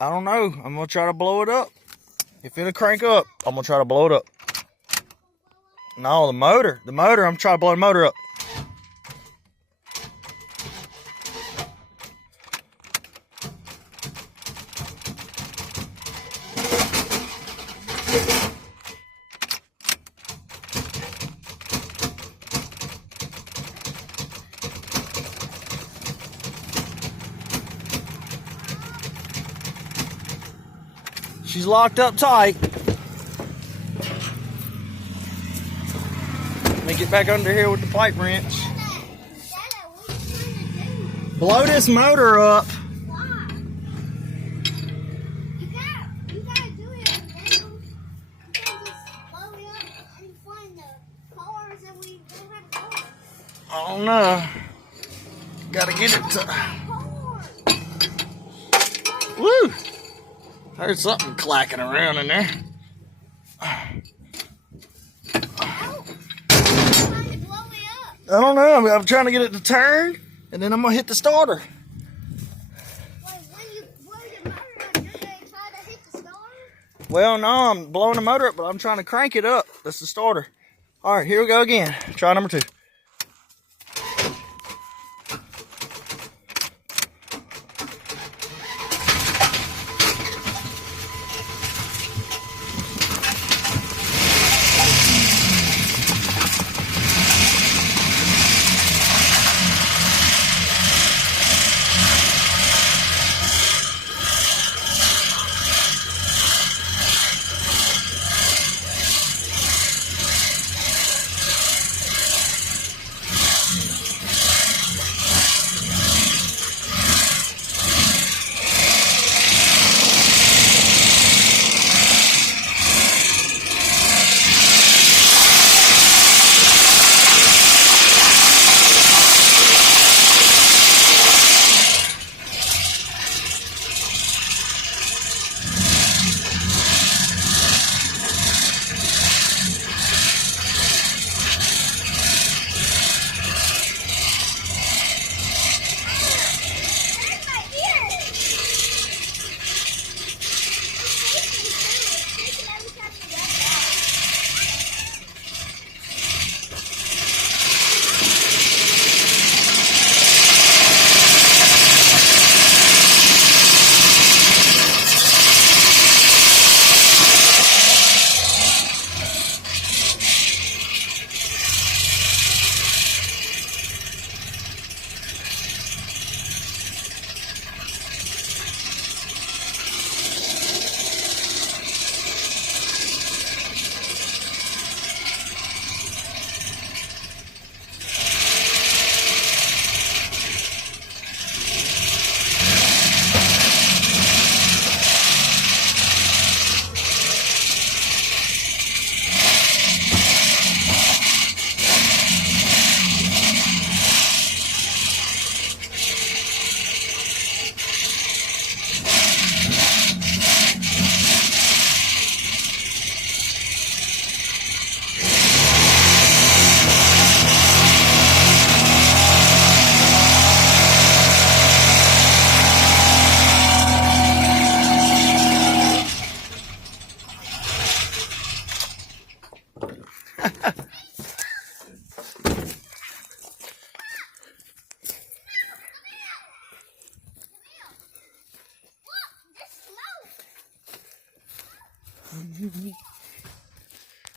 I don't know. I'm gonna try to blow it up. If it'll crank up, I'm gonna try to blow it up. No, the motor. I'm trying to blow the motor up. She's locked up tight. Let me get back under here with the pipe wrench. Blow this motor up. Why? You gotta do it. You can't just blow it up and find the cars that we don't have cars. I don't know. Gotta get it to. Woo! Heard something clacking around in there. Trying to blow it up. I don't know. I'm trying to get it to turn, and then I'm gonna hit the starter. Wait, when you blow your motor up, you're gonna try to hit the starter? Well, no, I'm blowing the motor up, but I'm trying to crank it up. That's the starter. All right, here we go again. Try number 2. Look, it's slow.